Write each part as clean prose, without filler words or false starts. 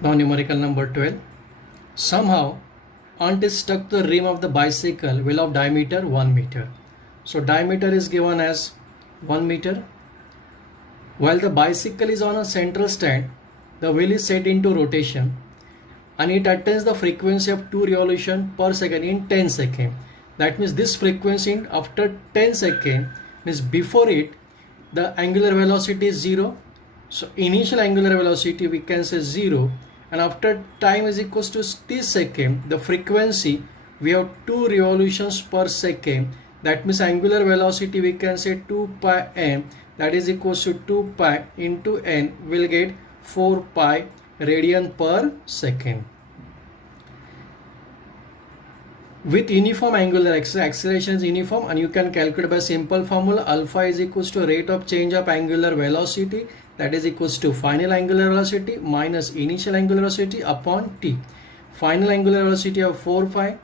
Now numerical number 12. Somehow ant is stuck to the rim of the bicycle wheel of diameter 1 meter. So diameter is given as 1 meter. While the bicycle is on a central stand, the wheel is set into rotation and it attains the frequency of 2 revolutions per second in 10 seconds. That means this frequency after 10 seconds means before it the angular velocity is 0. So initial angular velocity we can say 0, and after time is equals to t second, the frequency we have 2 revolutions per second. That means angular velocity we can say 2 pi m, that is equals to 2 pi into n, will get 4 pi radian per second. With uniform angular acceleration is uniform, and you can calculate by simple formula. Alpha is equals to rate of change of angular velocity, that is equals to final angular velocity minus initial angular velocity upon t. Final angular velocity of 4 pi,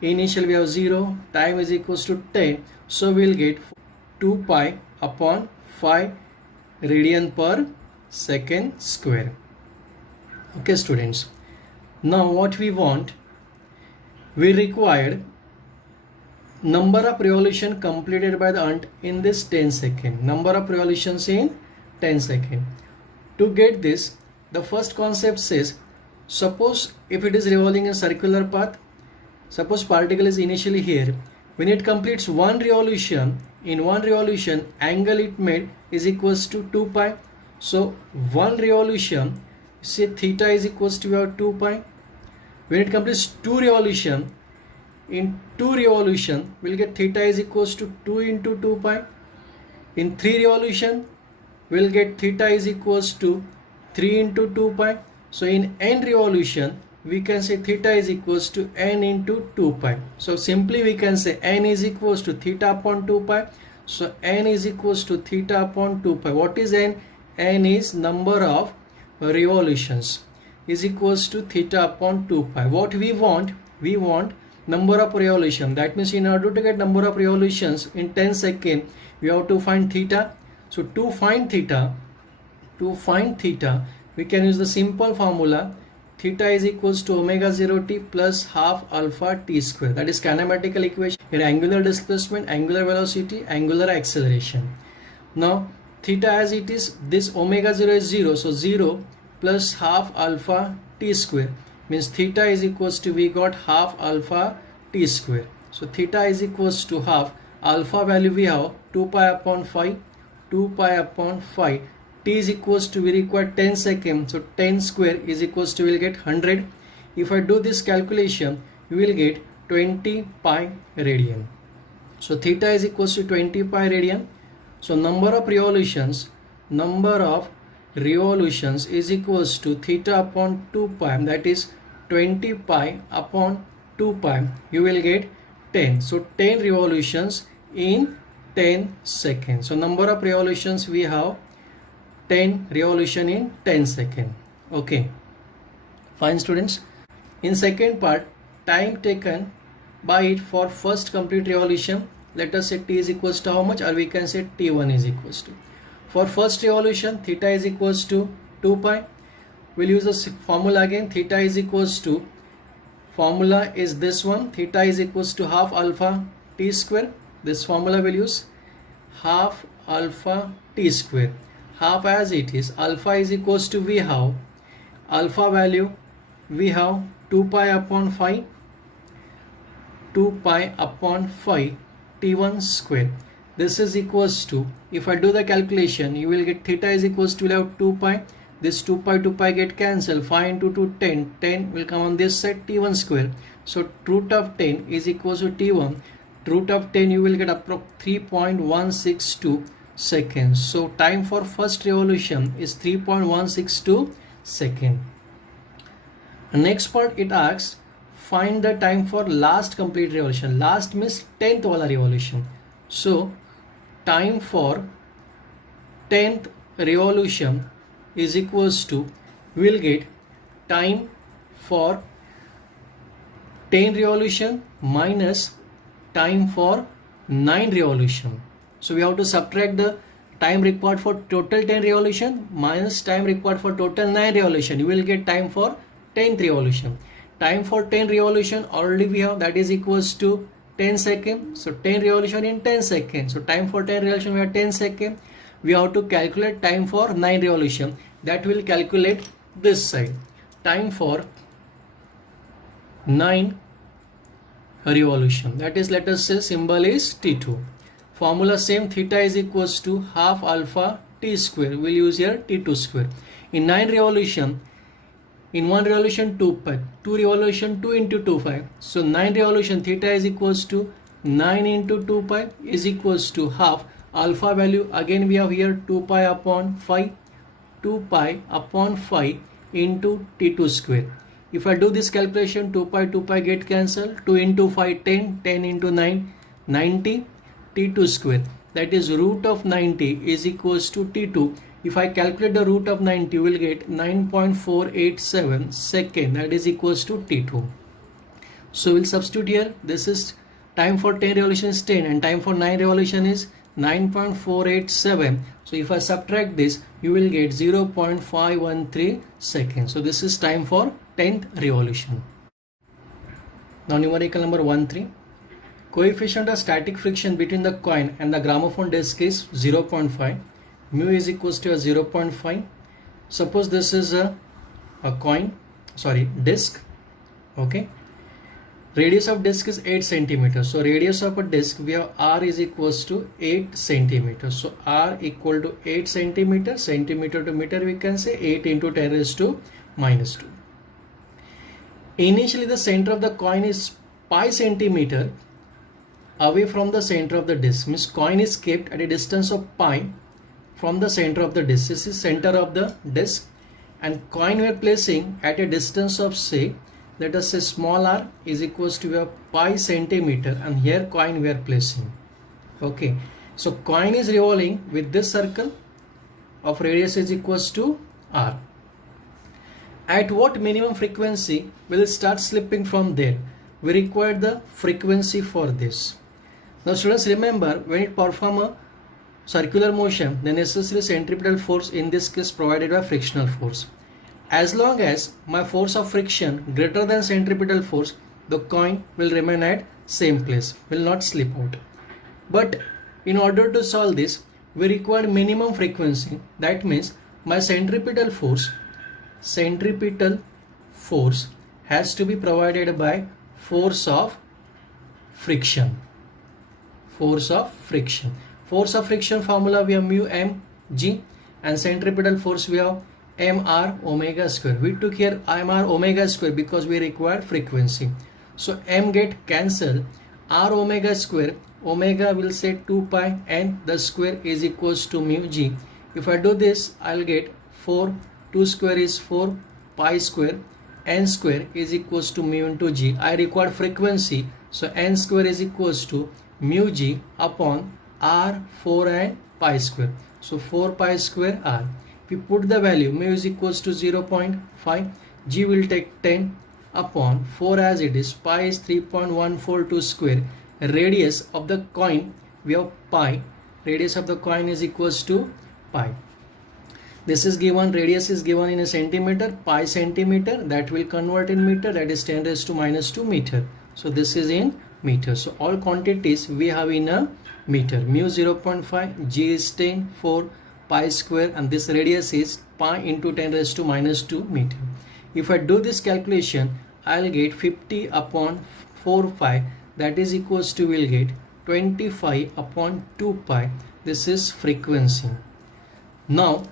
initial we have 0, time is equals to 10, so we will get 2 pi upon 5 radian per second square. Okay students, now what we want, we required number of revolution completed by the ant in this 10 second. Number of revolutions in 10 second. To get this, the first concept says, suppose if it is revolving in a circular path, suppose particle is initially here, when it completes one revolution, in one revolution angle it made is equals to 2 pi. So one revolution, say theta is equals to 2 pi. When it completes 2 revolution, in 2 revolution we'll get theta is equals to 2 into 2 pi. In 3 revolution we'll get theta is equals to 3 into 2 pi. So in n revolution we can say theta is equals to n into 2 pi. So simply we can say n is equals to theta upon 2 pi. So n is equals to theta upon 2 pi. What is n? N is number of revolutions is equals to theta upon 2 pi. What we want? We want number of revolution. That means in order to get number of revolutions in 10 seconds, we have to find theta. So to find theta, we can use the simple formula. Theta is equals to omega 0 t plus half alpha t square. That is kinematical equation. Here angular displacement, angular velocity, angular acceleration. Now theta as it is, this omega 0 is 0. So 0 plus half alpha t square means theta is equals to, we got half alpha t square. So theta is equals to half, alpha value we have 2 pi upon 5, 2 pi upon 5, t is equals to, we require 10 seconds, so 10 square is equals to, we'll get 100. If I do this calculation, you will get 20 pi radian. So theta is equals to 20 pi radian. So number of revolutions is equals to theta upon 2 pi, that is 20 pi upon 2 pi, you will get 10. So 10 revolutions in 10 seconds. So number of revolutions we have 10 revolution in 10 seconds. Okay, fine students. In second part, time taken by it for first complete revolution, let us say t is equals to how much, or we can say t1 is equals to. For first revolution, theta is equals to 2 pi. We'll use the formula again. Theta is equals to, formula is this one. Theta is equals to half alpha t square. This formula will use half alpha t square. Half as it is. Alpha is equals to, we have alpha value, we have 2 pi upon 5. 2 pi upon 5 t1 square. This is equals to, if I do the calculation, you will get theta is equals to, have 2 pi, this 2 pi get cancelled, 5 into 2 10, 10 will come on this side, t1 square. So root of 10 is equals to t1, root of 10 you will get approx 3.162 seconds. So time for first revolution is 3.162 seconds. Next part it asks, find the time for last complete revolution. Last means 10th wala revolution. So time for 10th revolution is equals to, we will get time for 10 revolution minus time for 9 revolution. So we have to subtract the time required for total 10 revolution minus time required for total 9 revolution. You will get time for 10th revolution. Time for 10 revolution already we have, that is equals to 10 seconds. So 10 revolution in 10 seconds. So time for 10 revolution we have 10 seconds. We have to calculate time for 9 revolution. That will calculate this side. Time for 9 revolution. That is, let us say symbol is T2. Formula same, theta is equals to half alpha t square. We'll use here T2 square. In 9 revolution, in 1 revolution 2 pi, 2 revolution 2 into 2 pi. So 9 revolution theta is equals to 9 into 2 pi is equals to half alpha value. Again we have here 2 pi upon 5, 2 pi upon 5 into T2 square. If I do this calculation, 2 pi get cancelled, 2 into 5 10, 10 into 9 90, T2 square, that is root of 90 is equals to T2. If I calculate the root of 90, you will get 9.487 second, that is equals to T2. So we'll substitute here. This is time for 10 revolution is 10 and time for 9 revolution is 9.487. So if I subtract this, you will get 0.513 seconds. So this is time for 10th revolution. Now numerical number 13. Coefficient of static friction between the coin and the gramophone disc is 0.5. Mu is equals to 0.5. Suppose this is a disc. Okay. Radius of disc is 8 centimeters. So radius of a disc, we have R is equals to 8 centimeters. So R equal to 8 centimeters. Centimeter to meter we can say 8 into 10 raised to minus 2. Initially the center of the coin is pi centimeter away from the center of the disc. Means coin is kept at a distance of pi from the center of the disc. This is center of the disc, and coin we are placing at a distance of, say, let us say small r is equals to a pi centimeter, and here coin we are placing. Okay, so coin is revolving with this circle of radius is equals to r. At what minimum frequency will it start slipping from there? We require the frequency for this. Now students, remember, when it perform a circular motion, the necessary centripetal force in this case provided by frictional force. As long as my force of friction greater than centripetal force, the coin will remain at same place, will not slip out. But in order to solve this, we require minimum frequency. That means my centripetal force has to be provided by force of friction. Force of friction formula we have mu m g, and centripetal force we have mr omega square. We took here mr omega square because we require frequency. So m get cancelled, r omega square, omega will say 2 pi and the square is equals to mu g. If I do this, I'll get 4, 2 square is 4, pi square, n square is equals to mu into g. I require frequency, so n square is equals to mu g upon r, 4 and pi square. So 4 pi square r. If we put the value, mu is equals to 0.5, g will take 10 upon 4 as it is, pi is 3.142 square. Radius of the coin we have pi, radius of the coin is equals to pi. This is given, radius is given in a centimeter, pi centimeter, that will convert in meter, that is 10 raised to minus 2 meter. So this is in meter. So all quantities we have in a meter. Mu 0.5, g is 10, 4 pi square, and this radius is pi into 10 raised to minus 2 meter. If I do this calculation, I'll get 50 upon 4 pi, that is equals to, will get 25 upon 2 pi. This is frequency. Now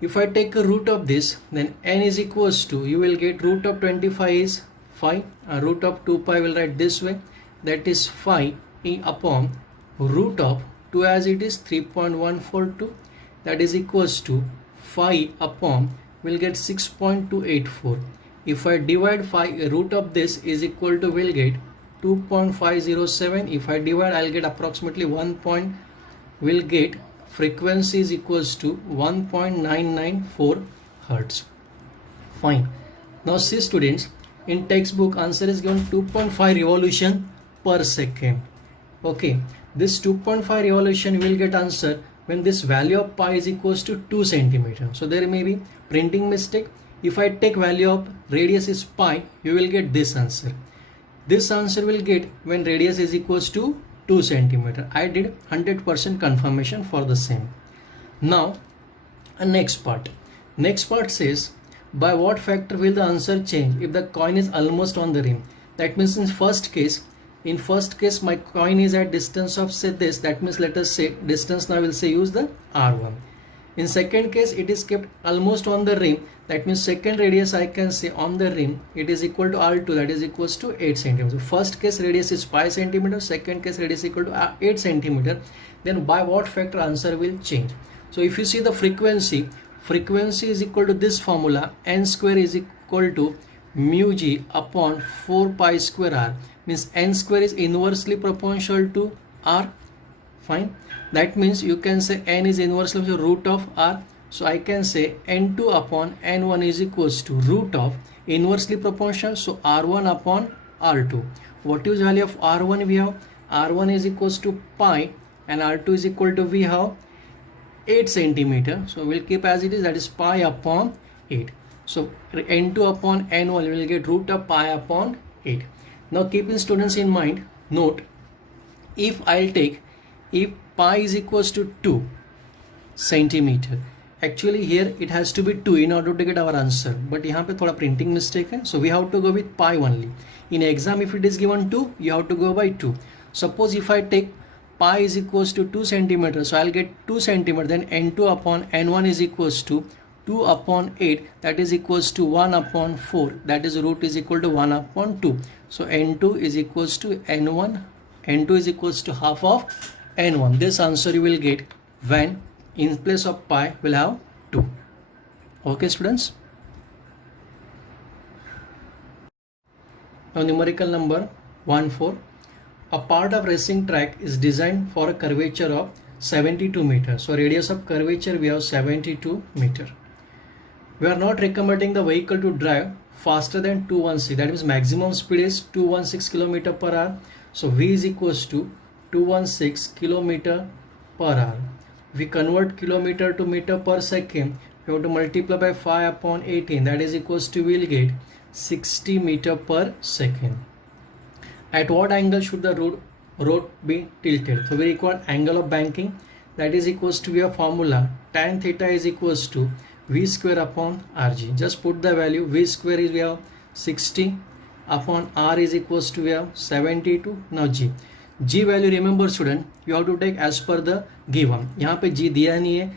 if I take a root of this, then n is equals to, you will get root of 25 is 5, and root of 2 pi will write this way, that is 5 upon root of 2 as it is 3.142, that is equals to 5 upon, will get 6.284. If I divide 5, root of this is equal to, will get 2.507. If I divide, I'll get approximately 1. Will get frequency is equals to 1.994 Hertz. Fine. Now see students, in textbook answer is given 2.5 revolution per second. Okay, this 2.5 revolution will get answer when this value of pi is equals to 2 centimeter. So there may be printing mistake. If I take value of radius is pi, you will get this answer. This answer will get when radius is equals to 2 centimeter. I did 100% confirmation for the same. Now next part says, by what factor will the answer change if the coin is almost on the rim? That means in first case my coin is at distance of say this, that means let us say distance, now we'll say use the R1. In second case it is kept almost on the rim, that means second radius I can say on the rim it is equal to R2, that is equals to 8 centimeter. So first case radius is 5 centimeter, second case radius equal to 8 centimeter. Then by what factor answer will change? So if you see the frequency is equal to this formula, n square is equal to mu g upon 4 pi square r, means n square is inversely proportional to r. Fine, that means you can say n is inversely root of r. So I can say n2 upon n1 is equals to root of inversely proportional, so r1 upon r2. What is value of r1? We have r1 is equals to pi and r2 is equal to we have 8 centimeter. So we'll keep as it is, that is pi upon 8. So n2 upon n1 will get root of pi upon 8. Now keeping students in mind, note, if pi is equals to 2 centimeter, actually here it has to be 2 in order to get our answer, but यहाँ पे थोड़ा printing mistake है, so we have to go with pi only. In exam if it is given 2, you have to go by 2. Suppose if I take pi is equals to 2 centimeter, so I'll get 2 centimeter, then n2 upon n1 is equals to 2 upon 8, that is equals to 1 upon 4, that is root is equal to 1 upon 2. So n2 is equals to n1, n2 is equals to half of n1. This answer you will get when in place of pi will have 2. Okay students. Now numerical number 14. A part of racing track is designed for a curvature of 72 meters. So radius of curvature we have 72 meter. We are not recommending the vehicle to drive faster than 216. That means maximum speed is 216 km per hour. So V is equals to 216 km per hour. We convert kilometer to meter per second. We have to multiply by 5 upon 18. That is equals to, we will get 60 meter per second. At what angle should the road be tilted? So we require angle of banking, that is equals to, we have formula tan theta is equals to v square upon rg. Just put the value. V square is we have 60 upon r is equals to we have 72. Now g value, remember student, you have to take as per the given. यहाँ पे g दिया नहीं है,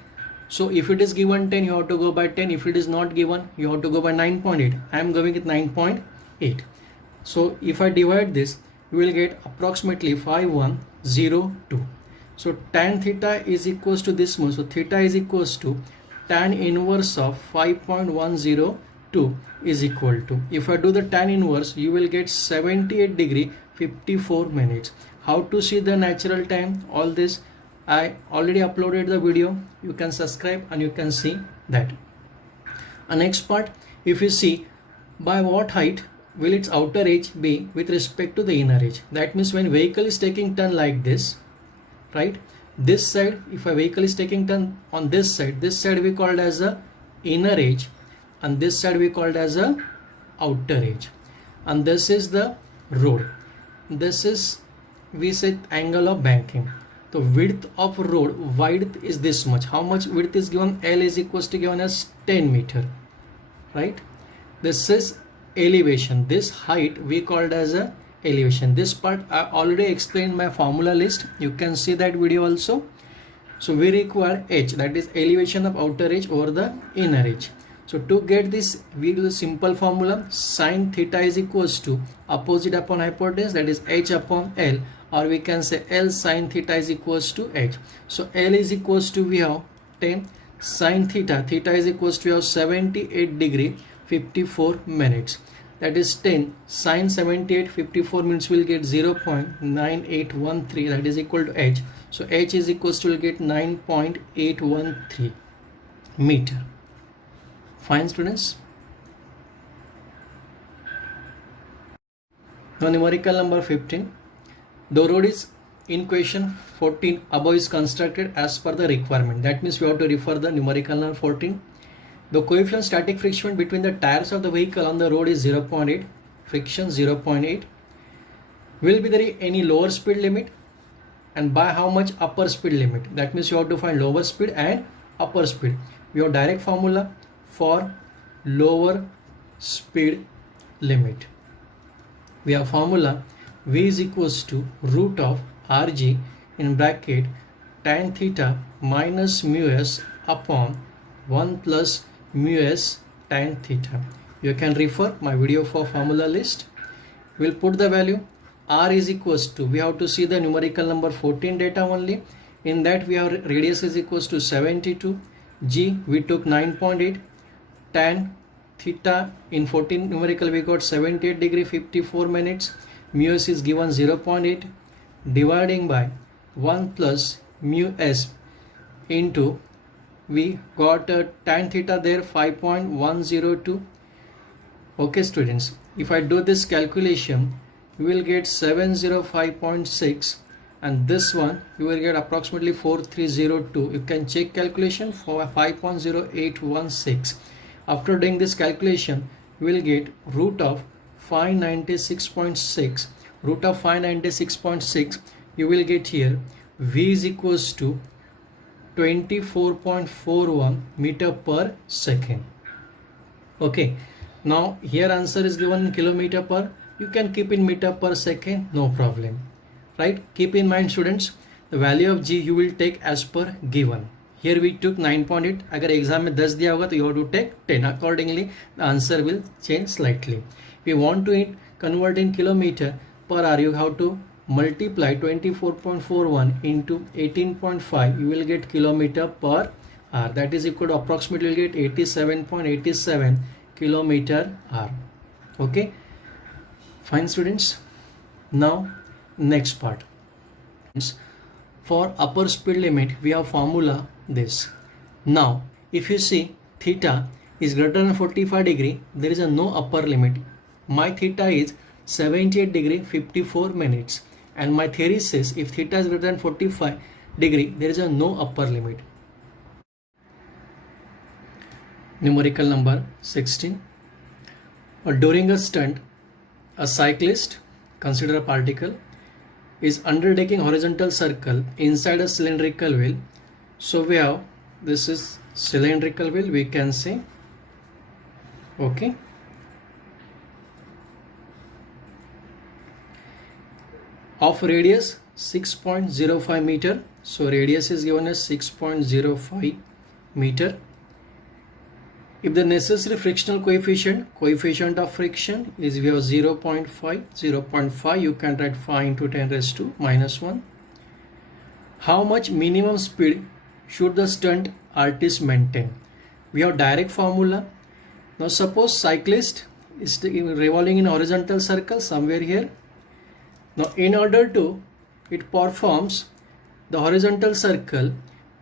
so if it is given 10 you have to go by 10, if it is not given you have to go by 9.8. I am going with 9.8. So if I divide this, you will get approximately 5102. So tan theta is equals to this much. So theta is equals to tan inverse of 5.102 is equal to, if I do the tan inverse, you will get 78 degree 54 minutes. How to see the natural time? All this I already uploaded the video. You can subscribe and you can see that. Next part, if you see, by what height will its outer edge be with respect to the inner edge? That means when vehicle is taking turn like this, right? This side, if a vehicle is taking turn on this side we called as a inner edge, and this side we called as a outer edge. And this is the road. This is, we said, angle of banking. The width of road, width is this much. How much width is given? L is equals to given as 10 meter, right? This is elevation. This height we called as a elevation. This part I already explained my formula list. You can see that video also. So we require h, that is elevation of outer edge over the inner edge. So to get this, we use a simple formula. Sin theta is equals to opposite upon hypotenuse, that is h upon L, or we can say L sin theta is equals to h. So L is equals to, we have 10 sin theta, theta is equals to, we have 78 degree 54 minutes. That is 10 sin 78 54 minutes will get 0.9813, that is equal to h. So h is equals to, will get 9.813 meter. Fine students. Now numerical number 15. The road is in question 14 above is constructed as per the requirement. That means we have to refer the numerical number 14. The coefficient static friction between the tires of the vehicle on the road is 0.8, friction 0.8. Will be there any lower speed limit, and by how much upper speed limit? That means you have to find lower speed and upper speed. We have direct formula for lower speed limit. We have formula V is equals to root of Rg in bracket tan theta minus mu s upon 1 plus mu s tan theta. You can refer my video for formula list. We'll put the value. R is equals to, we have to see the numerical number 14 data only. In that we have radius is equals to 72. G we took 9.8. Tan theta in 14 numerical we got 78 degree 54 minutes. Mu s is given 0.8 dividing by 1 plus mu s into, we got tan theta there 5.102. Okay students, if I do this calculation, you will get 705.6, and this one you will get approximately 4302. You can check calculation for 5.0816. After doing this calculation, you will get root of 596.6. Root of 596.6 you will get here. V is equals to 24.41 meter per second. Okay, now here answer is given in kilometer per. You can keep in meter per second, no problem, right? Keep in mind students, the value of G you will take as per given. Here we took 9.8. अगर exam में 10 दिया होगा तो you have to take 10. Accordingly, the answer will change slightly. If you want to convert in kilometer per hour, you have to multiply 24.41 into 18.5. You will get kilometer per hour. That is equal to approximately you will get 87.87 kilometer hour. Okay. Fine students. Now next part. For upper speed limit we have formula this. Now if you see theta is greater than 45 degree, there is a no upper limit. My theta is 78 degree 54 minutes, and my theory says if theta is greater than 45 degree, there is a no upper limit. Numerical number 16. During a stunt, a cyclist, consider a particle, is undertaking horizontal circle inside a cylindrical wheel. So we have, this is cylindrical wheel, we can say, okay, of radius 6.05 meter. So radius is given as 6.05 meter. If the necessary frictional coefficient of friction is, we have 0.5, you can write 5 into 10 raised to minus 1. How much minimum speed should the stunt artist maintain? We have direct formula. Now suppose cyclist is revolving in horizontal circle somewhere here. Now in order to it performs the horizontal circle,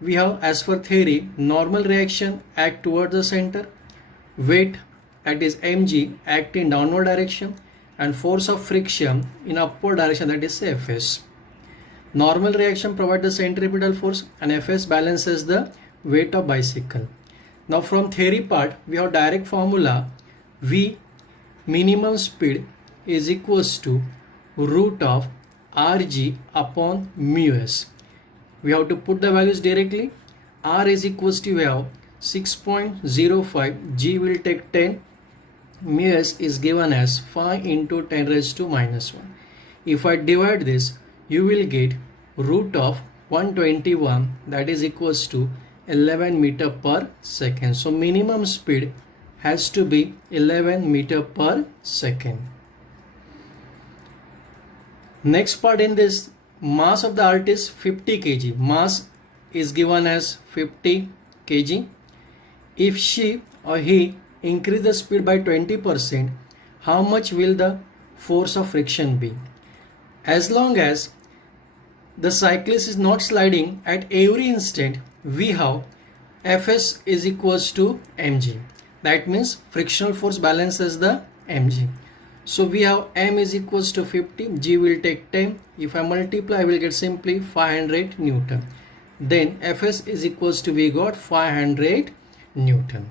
we have, as per theory, normal reaction act towards the center, weight, that is mg, act in downward direction, and force of friction in upward direction, that is Fs. Normal reaction provides the centripetal force, and Fs balances the weight of bicycle. Now from theory part, we have direct formula. V minimum speed is equals to root of Rg upon mu s. We have to put the values directly. R is equals to, we have 6.05, G will take 10, mu s is given as 5 into 10 raised to minus 1. If I divide this, you will get root of 121, that is equals to 11 meter per second. So minimum speed has to be 11 meter per second. Next part in this, mass of the artist 50 kg. Mass is given as 50 kg. If she or he increase the speed by 20%, how much will the force of friction be? As long as the cyclist is not sliding at every instant, we have Fs is equals to mg. That means frictional force balances the mg. So we have m is equals to 50, g will take 10. If I multiply, I will get simply 500 Newton. Then Fs is equals to, we got 500 Newton.